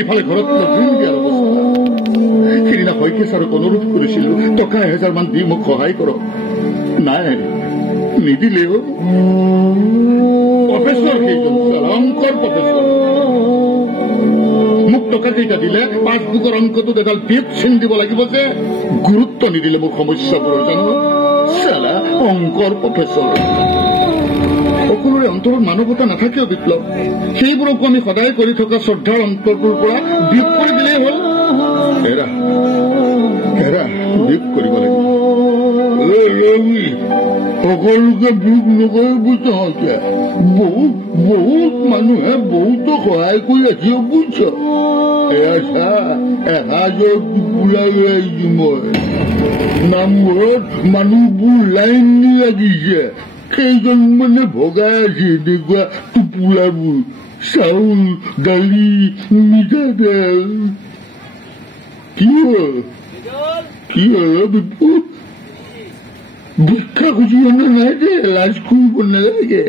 ইফালে ঘৰত নতুন বিয়াৰ অৱস্থা। সেইদিনা শইকীয়া ছাৰক অনুৰোধ কৰিছিলো টকা 1000 মান দি মোক সহায় কৰক। নাই, নিদিলেও। প্ৰফেচৰ সেইজন ছাৰ, অংকৰ প্ৰফেচৰ। মোক টকা কেইটা দিলে পাছবুকৰ অংকটোত এডাল বিপ চিন দিব লাগিব যে, গুৰুত্ব নিদিলে মোৰ সমস্যাবোৰৰ জানো। চালা অংকৰ প্ৰফেচৰ। সকলোৰে অন্তৰত মানৱতা নাথাকেও বিপ্লৱ। সেইবোৰকো আমি সদায় কৰি থকা শ্ৰদ্ধাৰ অন্তৰটোৰ পৰা বিপ কৰি দিলেই হ'ল। এৰা বিপ কৰিব লাগিব। সকলোকে বিপ নকৰিব তহঁতে। বহুত মানুহে বহুতো সহায় কৰি আছে বুজিছ। এয়া চা, এসাঁজৰ টোপোলা লৈ আহিছো মই। নামঘৰত মানুহবোৰ লাইন দি লাগিছে। কেইজন মানে ভগাই আছে দেখুৱা টোপোলাবোৰ। চাউল, দালি, মিঠাতেল। কি হ'ল বিপু? ভিক্ষা খুজি অনা নাই দে, লাজ কৰিব নালাগে।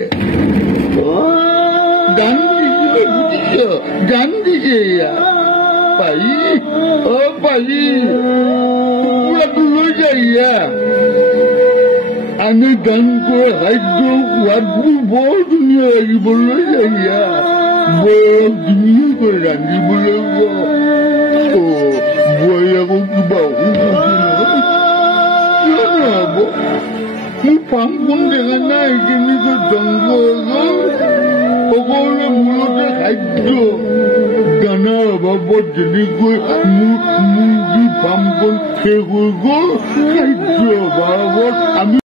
গান দিছে এয়া। পাৰি টোপোলাটো লৈ যায় ইয়া। আনে গান কৰে খাদ্য সোৱাদবোৰ বৰ ধুনীয়া লাগিবলৈ যায়। বৰ ধুনীয়াকৈ ৰান্ধিবলৈ বোৱাৰী আকৌ কিবা কিয় নহব? মোৰ ফাৰ্মখন দেখা নাই, কেনেকৈ জংঘল সকলোৰে মূলতে খাদ্য। দানাৰ অভাৱত যেনেকৈ মুৰ্গী ফাৰ্মখন শেষ হৈ গ'ল, খাদ্য অভাৱত আমি